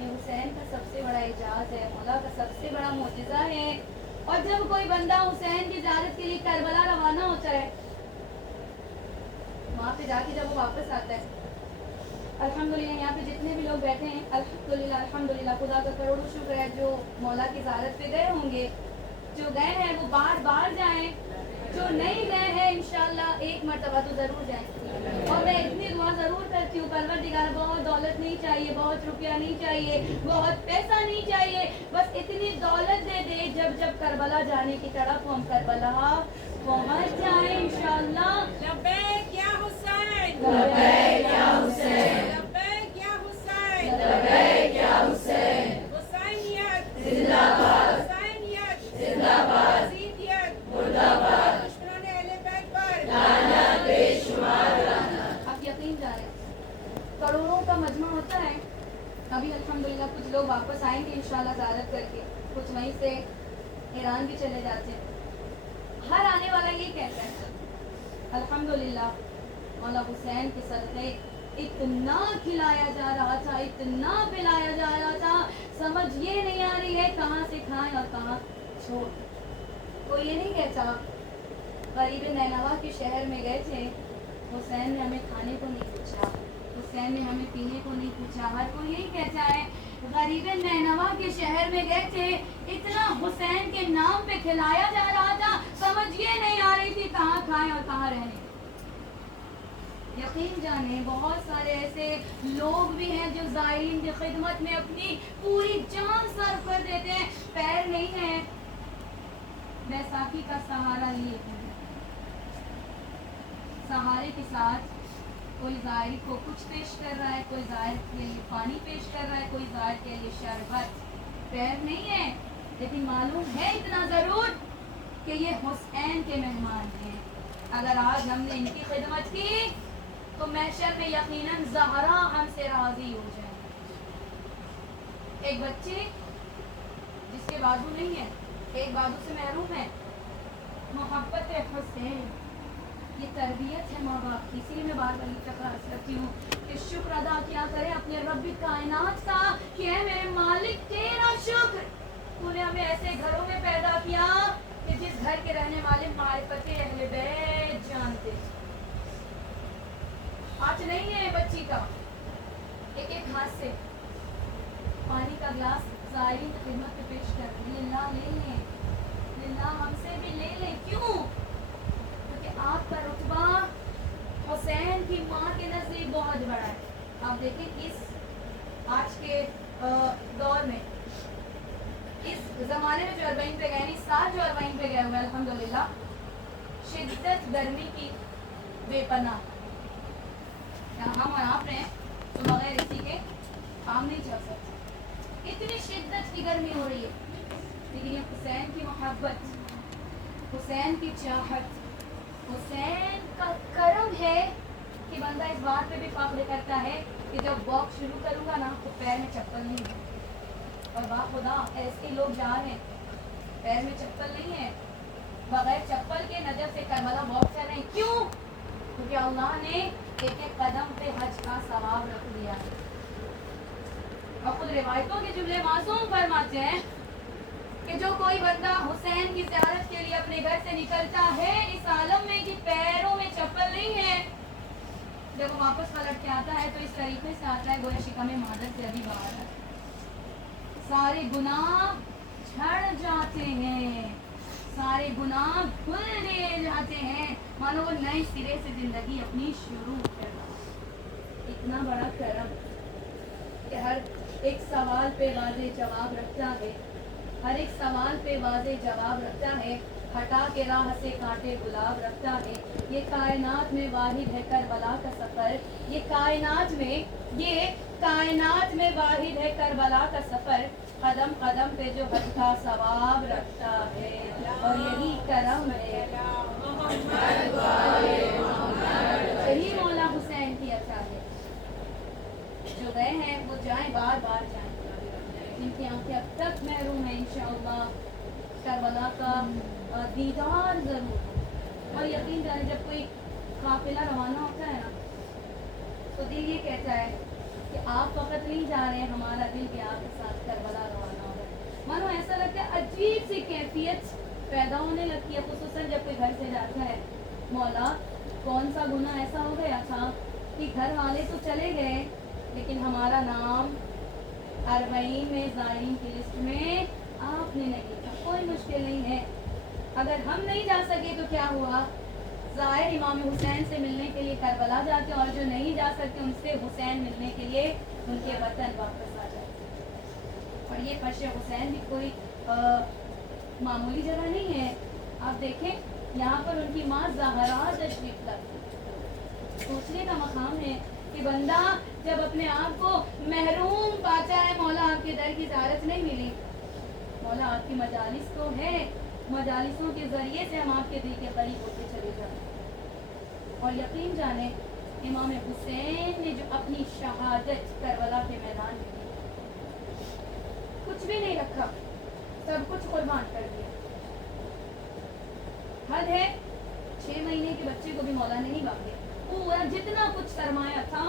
یہ حسین کا سب سے بڑا اعجاز ہے، مولا کا سب سے بڑا معجزہ ہے. اور جب کوئی بندہ حسین کی زیارت کے لیے کربلا روانہ ہوتا ہے، وہاں پہ جا کے جب وہ واپس آتا ہے، الحمدللہ یہاں پہ جتنے بھی لوگ بیٹھے ہیں الحمدللہ خدا کا کروڑوں شکر ہے جو مولا کی زیارت پہ گئے ہوں گے. جو گئے ہیں وہ بار بار جائیں، جو نہیں گئے ہیں انشاءاللہ ایک مرتبہ تو ضرور جائیں. اور میں اتنی دعا ضرور کرتی ہوں، پروردگار بہت دولت نہیں چاہیے، بہت روپیہ نہیں چاہیے، بہت پیسہ نہیں چاہیے، بس اتنی دولت دے دے جب کربلا جانے کی طرف ہم کربلا پہنچ جائیں انشاءاللہ. لبیک یا حسین، لبیک یا حسین، لبیک یا حسین، لبیک یا حسین، حسینیت زندہ باد، حسینیت زندہ باد، یزیدیت مردہ باد، دشمنان اہل بیت پر لعنت بے شمار لعنت. آپ یقین جانیں کروڑوں کا مجمع ہوتا ہے. ابھی الحمدللہ کچھ لوگ واپس آئیں گے انشاءاللہ زیارت کر کے، کچھ وہیں سے ایران بھی چلے جاتے ہیں. ہر آنے والا یہ کہتا ہے الحمدللہ مولا حسین کے صدقے اتنا کھلایا جا رہا تھا، اتنا پلایا جا رہا تھا، سمجھ یہ نہیں آ رہی ہے کہاں سے کھائیں اور کہاں چھوڑ. کوئی یہ نہیں کہتا غریب نینوا کے شہر میں گئے تھے، حسین نے ہمیں کھانے کو نہیں پوچھا، حسین نے ہمیں پینے کو نہیں پوچھا. ہر کوئی یہی کہتا ہے غریب نینوا کے شہر میں گئے تھے، اتنا حسین کے نام پہ کھلایا جا رہا تھا، سمجھ یہ نہیں آ رہی تھی کہاں کھائیں اور کہاں رہنے. یقین جانیں بہت سارے ایسے لوگ بھی ہیں جو زائرین کی خدمت میں اپنی پوری جان صرف کر دیتے ہیں. پیر نہیں ہے، بیساکھی کا سہارا لیے ہیں، سہارے کے ساتھ کوئی زائر کو کچھ پیش کر رہا ہے، کوئی زائر کے لیے پانی پیش کر رہا ہے، کوئی زائر کے لیے شربت. پیر نہیں ہے لیکن معلوم ہے اتنا ضرور کہ یہ حسین کے مہمان ہیں. اگر آج ہم نے ان کی خدمت کی تو محشر میں یقیناً زہرا ہم سے راضی ہو جائے. ایک بچے جس کے بازو نہیں ہے، ایک بازو سے محروم ہے، محبت حسین یہ تربیت ہے ماں باپ کی. اسی لیے میں بار بار یہ چکر عرض کرتی ہوں کہ شکر ادا کیا کریں اپنے رب کائنات کا کہ اے میرے مالک تیرا شکر، تو نے ہمیں ایسے گھروں میں پیدا کیا کہ جس گھر کے رہنے والے معرفت اہل بیت جانتے. آج نہیں ہے بچی کا ایک ایک ہاتھ سے پانی کا گلاس زائرین کی خدمت میں پیش کر دیں، للہ لے لیں، للہ ہم سے بھی لے لیں. کیوں؟ کیونکہ آپ کا رتبہ حسین کی ماں کے نزدیک بہت بڑا ہے. آپ دیکھیں اس آج کے دور میں، اس زمانے میں جو اربعین پہ گئے، اس سال جو اربعین پہ گئے ہوئے الحمدللہ، شدت گرمی کی بے پناہ. ہم اور آپ رہیں تو بغیر اسی کے کام نہیں چل سکتے، اتنی شدت کی گرمی ہو رہی ہے. لیکن یہ حسین کی محبت، حسین کی چاہت، حسین کا کرم ہے کہ بندہ اس بات پہ بھی فخر کرتا ہے کہ جب واک شروع کروں گا نا تو پیر میں چپل نہیں ہے. اور با خدا ایسے لوگ جا رہے ہیں پیر میں چپل نہیں ہے، بغیر چپل کے نجف سے کربلا واک کر رہے ہیں. کیوں؟ کیونکہ اللہ نے ایک ایک قدم پہ حج کا ثواب رکھ دیا ہے. اور خود روایتوں کے جملے معصوم فرماتے ہیں کہ جو کوئی بندہ حسین کی زیارت کے لیے اپنے گھر سے نکلتا ہے اس عالم میں کہ پیروں میں چپل نہیں ہے، جب وہ واپس پلٹ کے آتا ہے تو اس طریقے سے آتا ہے گویا شکم مادر سے ابھی باہر ہے. سارے گناہ جھڑ جاتے ہیں، سارے گناہ دھل دیے جاتے ہیں، مانو وہ نئے سرے سے زندگی اپنی شروع کر رہا ہے. اتنا بڑا کرم کہ ہر ایک سوال پہ واضح جواب رکھتا ہے، ہر ایک سوال پہ واضح جواب رکھتا ہے، ہٹا کے راہ سے کانٹے گلاب رکھتا ہے. یہ کائنات میں واحد ہے کربلا کا سفر، یہ کائنات میں واحد ہے کربلا کا سفر، قدم قدم پہ جو حج کا ثواب رکھتا ہے، اور یہی کرم ہے، یہی مولا حسین کی عطا ہے. جو گئے ہیں وہ جائیں، بار بار جائیں. جن کی آنکھیں اب تک محروم ہیں انشاءاللہ کربلا کا دیدار ضرور ہو. اور یقین جانے جب کوئی قافلہ روانہ ہوتا ہے نا تو دل یہ کہتا ہے کہ آپ فقط نہیں جا رہے ہیں، ہمارا دل بھی آپ کے ساتھ کربلا روانہ ہو گیا. مانو ایسا لگتا ہے عجیب سی کیفیت پیدا ہونے لگتی ہے، خصوصاً جب کوئی گھر سے جاتا ہے. مولا کون سا گناہ ایسا ہو گیا تھا کہ گھر والے تو چلے گئے لیکن ہمارا نام 40 میں زائرین کی لسٹ میں آپ نے نہیں لکھا. کوئی مشکل نہیں ہے، اگر ہم نہیں جا سکے تو کیا ہوا، زائر امام حسین سے ملنے کے لیے کربلا جاتے، اور جو نہیں جا سکتے ان سے حسین ملنے کے لیے ان کے وطن واپس آ جاتے. اور یہ فرش حسین بھی کوئی معمولی جگہ نہیں ہے. آپ دیکھیں یہاں پر ان کی ماں زہرا تشریف لاتی. سوچنے کا مقام ہے کہ بندہ جب اپنے آپ کو محروم پاتا ہے، مولا آپ کے در کی زیارت نہیں ملی، مولا آپ کی مجالس تو ہے، مجالسوں کے ذریعے سے ہم آپ کے دل کے قریب ہوتے چلے جائیں. اور یقین جانیں امام حسین نے جو اپنی شہادت کربلا کے میدان میں دی، کچھ بھی نہیں رکھا، سب کچھ قربان کر دیا. حد ہے 6 مہینے کے بچے کو بھی مولا نہیں باندھے. پورا جتنا کچھ سرمایہ تھا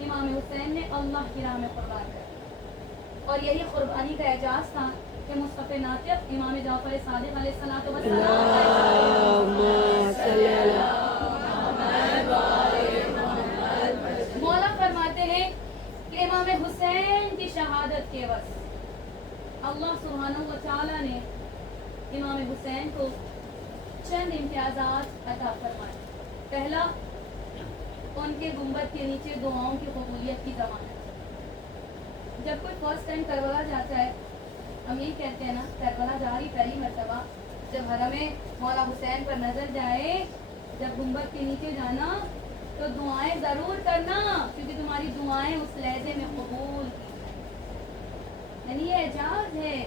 امام حسین نے اللہ کی راہ میں قربان کر دیا. اور یہی قربانی کا اعجاز تھا کہ مصطفی ناطق امام جعفر صادق علیہ الصلوۃ والسلام مولا فرماتے ہیں کہ امام حسین کی شہادت کے عوض اللہ سبحانہ و تعالیٰ نے امام حسین کو چند امتیازات عطا فرمائے. پہلا، ان کے گنبد کے نیچے دعاؤں کی قبولیت کی ضمانت. جب کوئی فرسٹ ٹائم کربلا جاتا ہے، ہم یہ کہتے ہیں نا کربلا جا رہی پہلی مرتبہ، جب حرم مولا حسین پر نظر جائے، جب گنبد کے نیچے جانا تو دعائیں ضرور کرنا، کیونکہ تمہاری دعائیں اس لہجے میں قبول کی جائیں. یعنی یہ اعجاز ہے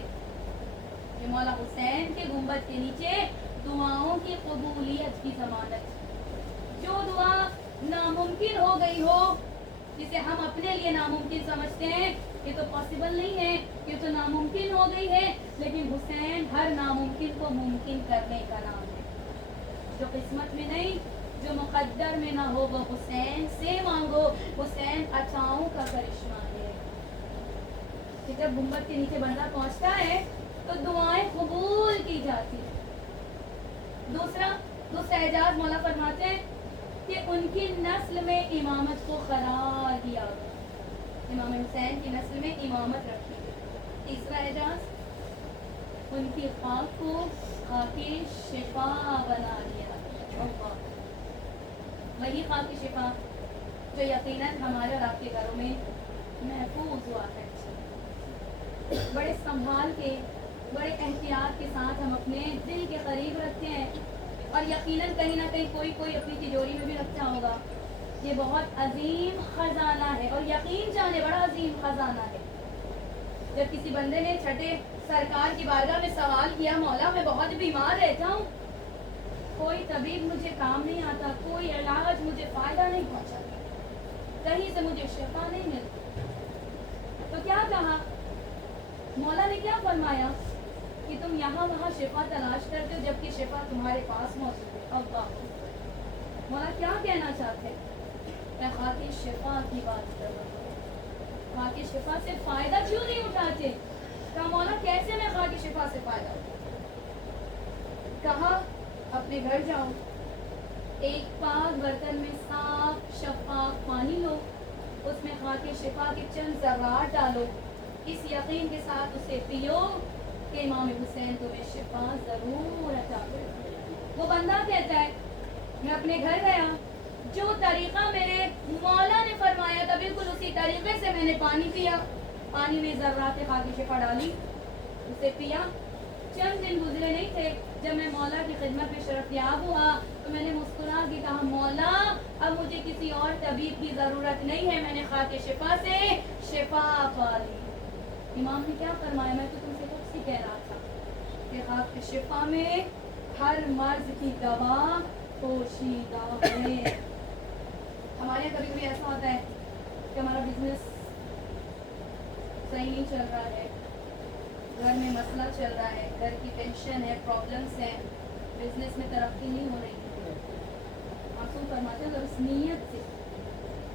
کہ مولا حسین کے گنبد کے نیچے دعاؤں کی قبولیت کی ضمانت. جو دعا ناممکن ہو گئی ہو، جسے ہم اپنے لیے ناممکن سمجھتے ہیں، یہ تو پاسبل نہیں ہے، یہ تو ناممکن ہو گئی ہے، لیکن حسین ہر ناممکن کو ممکن کرنے کا نام ہے. جو قسمت میں نہیں، جو مقدر میں نہ ہو، وہ حسین سے مانگو. حسین عطاؤں کا کرشمہ ہے کہ جب گنبد کے نیچے بندہ پہنچتا ہے تو دعائیں قبول کی جاتی ہیں. دوسرا اعجاز مولا فرماتے ہیں کہ ان کی نسل میں امامت کو قرار دیا گیا، امام حسین کی نسل میں امامت رکھی گئی. تیسرا اعجاز، ان کی خاک کو خاک شفا بنا دیا گیا. وہی خاک شفا جو یقیناً ہمارے اور آپ کے گھروں میں محفوظ ہوا ہے. بڑے سنبھال کے، بڑے احتیاط کے ساتھ ہم اپنے دل کے قریب رکھتے ہیں، اور یقیناً کہیں نہ کہیں کوئی اپنی تجوری میں بھی رکھتا ہوگا. یہ بہت عظیم خزانہ ہے، اور یقین جانے بڑا عظیم خزانہ ہے. جب کسی بندے نے چھٹے سرکار کی بارگاہ میں سوال کیا، مولا میں بہت بیمار رہتا ہوں، کوئی طبیب مجھے کام نہیں آتا، کوئی علاج مجھے فائدہ نہیں پہنچاتا، کہیں سے مجھے شفا نہیں ملتی، تو کیا کہا مولا نے؟ کیا فرمایا کہ تم یہاں وہاں شفا تلاش کرتے ہو جبکہ شفا تمہارے پاس موجود ہے. اللہ مولا کیا کہنا چاہتے؟ میں خاک شفا کی بات کر رہا ہوں. خاک شفا سے فائدہ کیوں نہیں اٹھاتے؟ کہا مولا کیسے میں خاک شفا سے فائدہ اٹھاؤں؟ کہا اپنے گھر جاؤ، ایک پاک برتن میں صاف شفاف پانی لو، اس میں خاک شفا کے چند ذرات ڈالو، اس یقین کے ساتھ اسے پیو کہ امام حسین تمہیں شفا ضرور عطا کرے. وہ بندہ کہتا ہے میں اپنے گھر گیا، جو طریقہ میرے مولا نے فرمایا تھا بالکل اسی طریقے سے میں نے پانی پیا، پانی میں ذرات خاک شفا ڈالی، اسے پیا. چند دن گزرے نہیں تھے جب میں مولا کی خدمت میں شرفیاب ہوا تو میں نے مسکرا کے کہا مولا اب مجھے کسی اور طبیب کی ضرورت نہیں ہے، میں نے خاک شفا سے شفا پا لی. امام نے کیا فرمایا؟ میں تو تم سے کب سے کہہ رہا تھا کہ خاک شفا میں ہر مرض کی دوا پوشیدہ ہے. ہمارے یہاں کبھی کبھی ایسا ہوتا ہے کہ ہمارا بزنس صحیح نہیں چل رہا ہے، گھر میں مسئلہ چل رہا ہے، گھر کی ٹینشن ہے، پرابلمس ہیں، بزنس میں ترقی نہیں ہو رہی ہے. معصوم فرماتے ہیں اگر اس نیت سے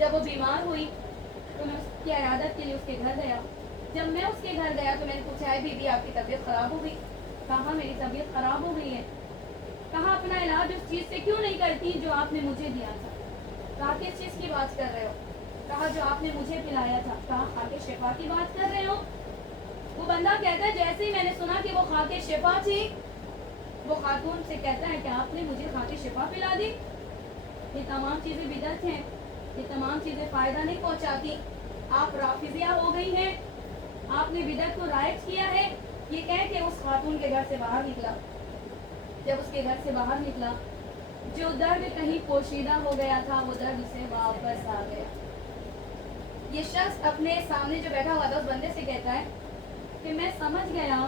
جب وہ بیمار ہوئی تو میں اس کی عیادت کے لیے اس کے گھر گیا. جب میں اس کے گھر گیا تو میں نے پوچھا ہے بی بی آپ کی طبیعت خراب ہو گئی؟ کہا میری طبیعت خراب ہو گئی ہے. کہا اپنا علاج اس چیز سے کیوں نہیں کرتی جو آپ نے مجھے دیا تھا؟ کہا کس چیز کی بات کر رہے ہو؟ کہا جو آپ نے مجھے پلایا تھا. کہا خاک شفا کی بات کر رہے ہو؟ وہ بندہ کہتا ہے جیسے ہی میں نے سنا کہ وہ خاک شفا تھی، وہ خاتون سے کہتا ہے کہ آپ نے مجھے خاک شفا پلا دی. یہ تمام چیزیں بدعت ہیں، یہ تمام چیزیں فائدہ نہیں پہنچاتی. آپ رافضیہ ہو گئی ہیں، آپ نے بدعت کو رائج کیا ہے. یہ کہہ کے اس خاتون کے گھر سے باہر نکلا. جب اس کے گھر سے باہر نکلا، جو درد کہیں پوشیدہ ہو گیا تھا وہ درد اسے واپس آ گیا. یہ شخص اپنے سامنے جو بیٹھا ہوا تھا اس بندے سے کہتا ہے کہ میں سمجھ گیا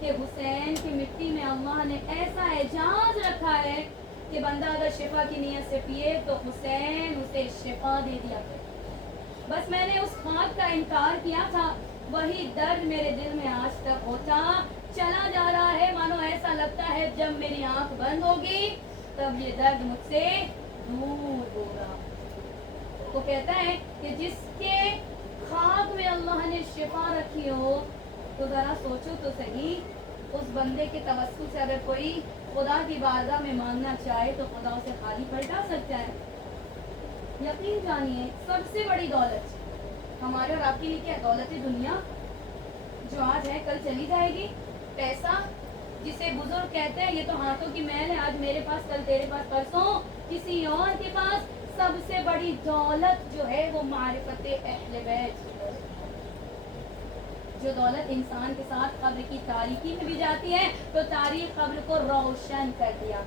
کہ حسین کی مٹی میں اللہ نے ایسا اعجاز رکھا ہے کہ بندہ اگر شفا کی نیت سے پیے تو حسین اسے شفا دے دیا. بس میں نے اس خاک کا انکار کیا تھا، وہی درد میرے دل میں آج تک ہوتا چلا جا رہا ہے. مانو ایسا لگتا ہے جب میری آنکھ بند ہوگی تب یہ درد مجھ سے دور ہوگا. وہ کہتا ہے کہ جس کے خاک میں اللہ نے شفا رکھی ہو تو ذرا سوچو تو صحیح، اس بندے کے توسل سے اگر کوئی خدا کی بارگاہ میں مانگنا چاہے تو خدا اسے خالی پلٹا سکتا ہے. یقین جانیے سب سے بڑی دولت ہمارے اور آپ کے لیے کیا ہے؟ دولت دنیا جو آج ہے کل چلی جائے گی. پیسہ جسے بزرگ کہتے ہیں یہ تو ہاتھوں کی میل ہے، آج میرے پاس کل تیرے پاس پرسوں کسی اور کے پاس. سب سے بڑی دولت جو ہے وہ معرفت اہل بیت. جو دولت انسان کے ساتھ قبر کی تاریکی میں بھی جاتی ہے تو تاریخ قبر کو روشن کر دیا.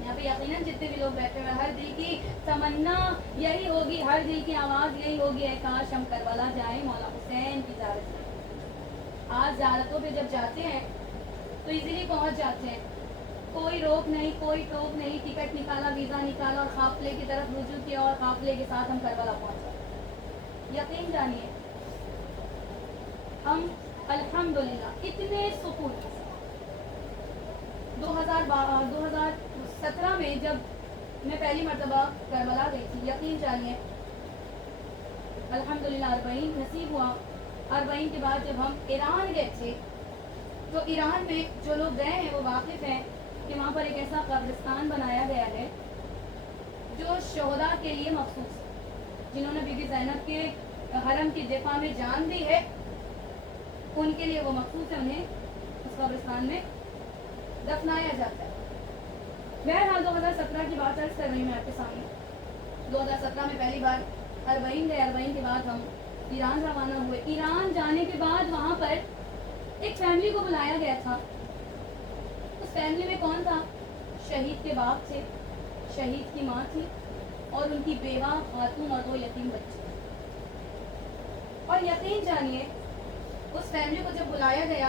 یہاں پہ یقیناً جتنے بھی لوگ بیٹھے ہوئے ہر دل کی تمنا یہی ہوگی، ہر دل کی آواز یہی ہوگی اے کاش ہم کربلا جائیں مولا حسین کی زیارت میں. آج زیارتوں پہ جب جاتے ہیں تو ایزیلی پہنچ جاتے ہیں، کوئی روک نہیں، کوئی ٹوک نہیں. ٹکٹ نکالا، ویزا نکالا اور قافلے کی طرف رجوع کیا اور قافلے کے ساتھ ہم کربلا پہنچ گئے. یقین جانیے ہم الحمدللہ اتنے سکون 2017 میں جب میں پہلی مرتبہ کربلا گئی تھی، یقین جانیے الحمدللہ 40 نصیب ہوا. 40 کے بعد جب ہم ایران گئے تھے تو ایران میں جو لوگ گئے ہیں وہ واقف ہیں کہ وہاں پر ایک ایسا قبرستان بنایا گیا ہے جو شہداء کے لیے مخصوص ہے. جنہوں نے بی بی زینب کے حرم کی دفاع میں جان دی ہے ان کے لیے وہ مخصوص ہے، انہیں اس قبرستان میں دفنایا جاتا ہے. بہرحال 2017 کی بات عرض کر رہی ہوں میں آپ کے سامنے. 2017 میں پہلی بار 40 گئے. 40 کے بعد ہم ایران روانہ ہوئے. ایران جانے کے بعد وہاں پر ایک فیملی کو بلایا گیا تھا. اس فیملی میں کون تھا؟ شہید کے باپ تھے، شہید کی ماں تھی اور ان کی بیوہ خاتون اور 2 یتیم بچے. اور یقین جانیے اس فیملی کو جب بلایا گیا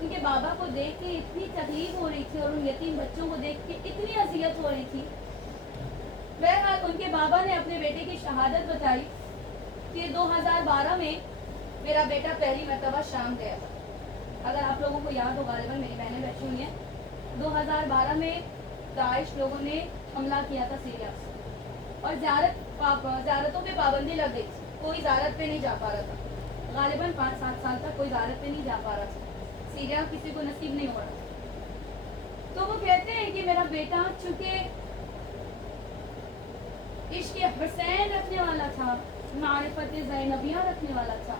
ان کے بابا کو دیکھ کے اتنی تکلیف ہو رہی تھی اور ان یتیم بچوں کو دیکھ کے اتنی اذیت ہو رہی تھی. بہرحال ان کے بابا نے اپنے بیٹے کی شہادت بتائی کہ 2012 میں میرا بیٹا پہلی مرتبہ شام گیا تھا. اگر آپ لوگوں کو یاد ہو، غالباً میری بہنیں بیٹھی ہوئی ہیں، 2012 میں داعش لوگوں نے حملہ کیا تھا سیریا سے اور زیارتوں پہ پابندی لگ گئی تھی. کوئی زیارت پہ نہیں جا پا رہا تھا. غالباً 5-7 سال تک کوئی زیارت پہ نہیں جا پا رہا تھا. سیریا کسی کو نصیب نہیں ہو رہا. تو وہ کہتے ہیں کہ میرا بیٹا چونکہ عشق حسین رکھنے والا تھا، معرفت زینبیہ رکھنے والا تھا،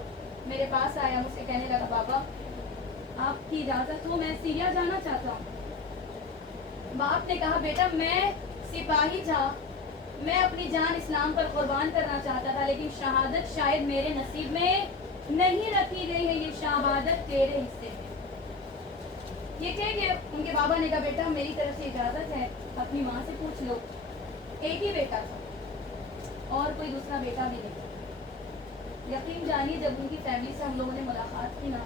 میرے پاس آیا، مجھ سے کہنے لگا بابا آپ کی اجازت ہو میں سیریا جانا چاہتا ہوں. باپ نے کہا بیٹا میں سپاہی تھا، میں اپنی جان اسلام پر قربان کرنا چاہتا تھا لیکن شہادت شاید میرے نصیب میں نہیں رکھی گئی ہے، یہ شہادت تیرے حصے میں. یہ کہہ کہ ان کے بابا نے کہا بیٹا میری طرف سے اجازت ہے، اپنی ماں سے پوچھ لو. ایک ہی بیٹا تھا اور کوئی دوسرا بیٹا بھی نہیں. یقین جانیے جب ان کی فیملی سے ہم لوگوں نے ملاقات کی نا،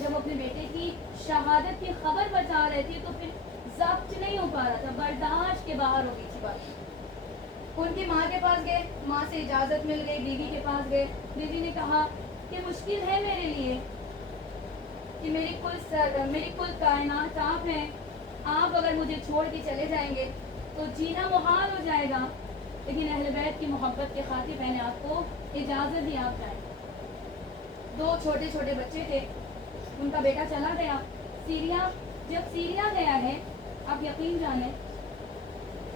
جب اپنے بیٹے کی شہادت کی خبر بتا رہے تھے تو پھر ضبط نہیں ہو پا رہا تھا، برداشت کے باہر ہو گئی تھی بات. ان کی ماں کے پاس گئے، ماں سے اجازت مل گئی. بیوی کے پاس گئے، بیوی نے کہا کہ مشکل ہے میرے لیے کہ میری کل کائنات آپ ہیں، آپ اگر مجھے چھوڑ کے چلے جائیں گے تو جینا محال ہو جائے گا. لیکن اہل بیت کی محبت کے خاطر میں نے آپ کو اجازت دی آپ جائیں. 2 چھوٹے چھوٹے بچے تھے, ان کا بیٹا چلا گیا سیریا. جب سیریا گیا ہے, آپ یقین جانیں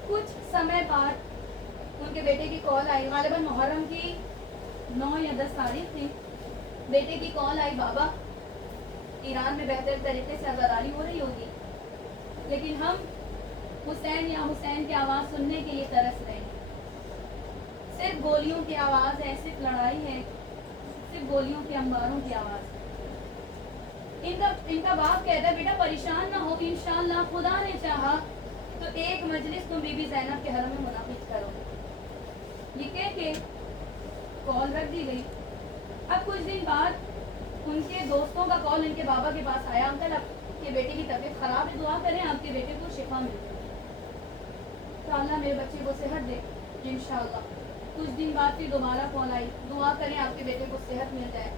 کچھ سمے بعد ان کے بیٹے کی کال آئی, غالباً محرم کی 9 یا 10 تاریخ تھی. بیٹے کی کال آئی, بابا ایران میں بہتر طریقے سے آزاداری ہو رہی ہوگی, لیکن ہم حسین یا حسین کی آواز سننے کے لیے ترس رہے ہیں. صرف گولیوں کی آواز ہے, صرف لڑائی ہے, صرف گولیوں کے انباروں کی آواز ہے. ان کا باپ کہتا ہے بیٹا پریشان نہ ہو, انشاءاللہ خدا نے چاہا تو ایک مجلس تم بی بی زینب کے حرم میں منعقد کرو. یہ کہہ کے کال رکھ دی گئی. اب کچھ دن بعد ان کے دوستوں کا کال ان کے بابا کے پاس آیا, انکل آپ کے بیٹے کی طبیعت خراب ہے, دعا کریں آپ کے بیٹے کو شفا مل جائے. تو اللہ میرے بچے کو صحت دے انشاءاللہ. کچھ دن بعد پھر دوبارہ کال آئی, دعا کریں آپ کے بیٹے کو صحت مل جائے.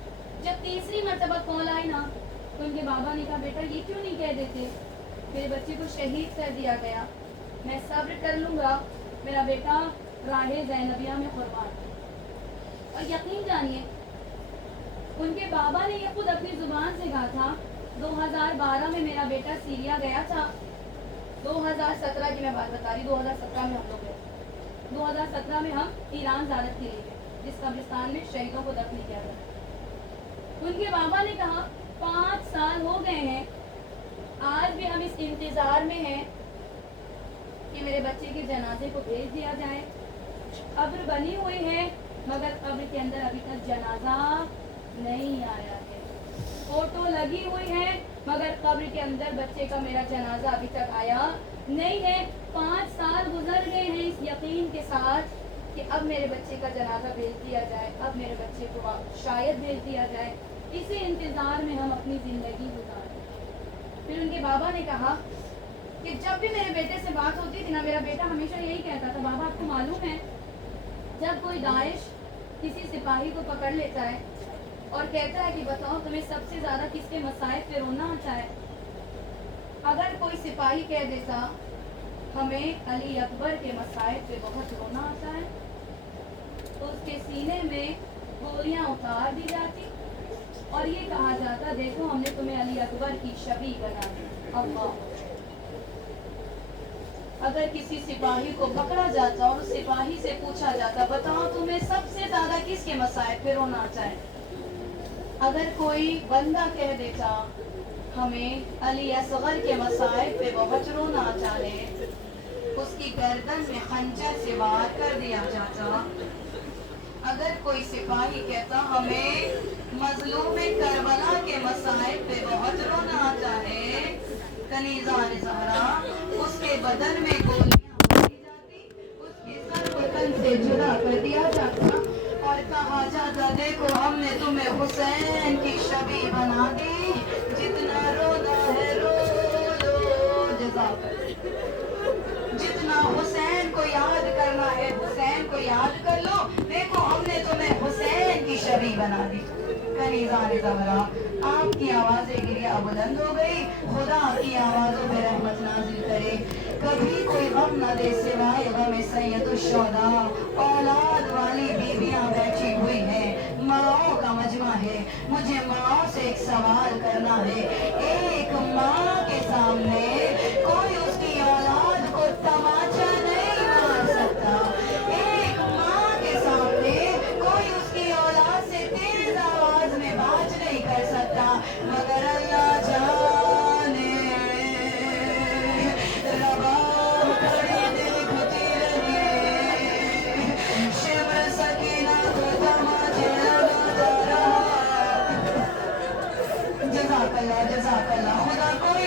جب تیسری مرتبہ کال آئی نا تو ان کے بابا نے کہا بیٹا یہ کیوں نہیں کہہ دیتے, میرے بچے کو شہید کر دیا گیا, میں صبر کر لوں گا, میرا بیٹا راہ زینبیہ میں قربان. اور یقین جانیے ان کے بابا نے یہ خود اپنی زبان سے کہا تھا. 2012 میں میرا بیٹا سیریا گیا تھا, 2017 کی میں بات بتا رہی, 2017 میں ہم لوگ گئے, 2017 میں ہم ایران زیارت کے لیے گئے جس قبرستان میں شہیدوں کو دفن کیا گیا. ان کے بابا نے کہا 5 سال ہو گئے ہیں, آج بھی ہم اس انتظار میں ہیں کہ میرے بچے کے جنازے کو بھیج دیا جائے. قبر بنی ہوئی ہے مگر قبر کے اندر ابھی تک جنازہ نہیں آیا ہے. فوٹو لگی ہوئی ہے مگر قبر کے اندر بچے کا میرا جنازہ ابھی تک آیا نہیں ہے. 5 سال گزر گئے ہیں اس یقین کے ساتھ کہ اب میرے بچے کا جنازہ بھیج دیا جائے, اب میرے بچے کو شاید بھیج دیا جائے. اسی انتظار میں ہم اپنی زندگی گزاریں. پھر ان کے بابا نے کہا کہ جب بھی میرے بیٹے سے بات ہوتی تھی نا, میرا بیٹا ہمیشہ یہی کہتا تھا, بابا آپ کو معلوم ہے جب کوئی داعش کسی سپاہی کو پکڑ لیتا ہے اور کہتا ہے کہ بتاؤ تمہیں سب سے زیادہ کس کے مصائب پہ رونا آتا ہے, اگر کوئی سپاہی کہہ دیتا ہمیں علی اکبر کے مصائب پہ بہت رونا آتا ہے, تو اس کے سینے میں گولیاں اتار دی جاتی اور یہ کہا جاتا دیکھو ہم نے تمہیں علی اکبر کی شبیہ بنا دی. اللہ, اگر کسی سپاہی کو پکڑا جاتا اور اس سپاہی سے پوچھا جاتا بتاؤ تمہیں سب سے زیادہ کس کے مصائب پہ رونا آتا ہے, اگر کوئی بندہ کہہ دیتا ہمیں علی اصغر کے مصائب پہ بہت رونا آتا ہے, اس کی گردن میں خنجر سے وار کر دیا جاتا. اگر کوئی سپاہی کہتا ہمیں مظلوم کربلا کے مصائب پہ بہت رونا آتا ہے, کنیزان زہرا اس کے بدن میں گولیاں ماری جاتی, اس کے سر کو تن سے جدا کر دیا جاتا اور کہا جاتا دیکھو ہم نے تمہیں حسین کی شبیہ بنا دی, جتنا رونا ہے رو لو, جزاک جتنا حسین کو یاد کرنا ہے حسین کو یاد کر لو, دیکھو ہم نے تمہیں حسین کی شبیہ بنا دی. کنیزان زہرا آپ کی آوازیں گریہ بلند ہو گئی, خدا کی آوازوں میں رحمت نازل کرے. کبھی کوئی غم نہ دے سوائے غم سید الشہداء, اولاد والی بیویاں بیٹھی ہوئی ہیں, ماؤں کا مجمع ہے, مجھے ماں سے ایک سوال کرنا ہے. ایک ماں کے سامنے کوئی اس کی اولاد کو تماچا نہیں مار سکتا, ایک ماں کے سامنے کوئی اس کی اولاد سے تیز آواز میں بات نہیں کر سکتا, مگر اللہ جانے رباب کھڑی دل گھٹی رہی, شبر سکینہ کو تماچے لگا جا رہا. جزاک اللہ, خدا کوئی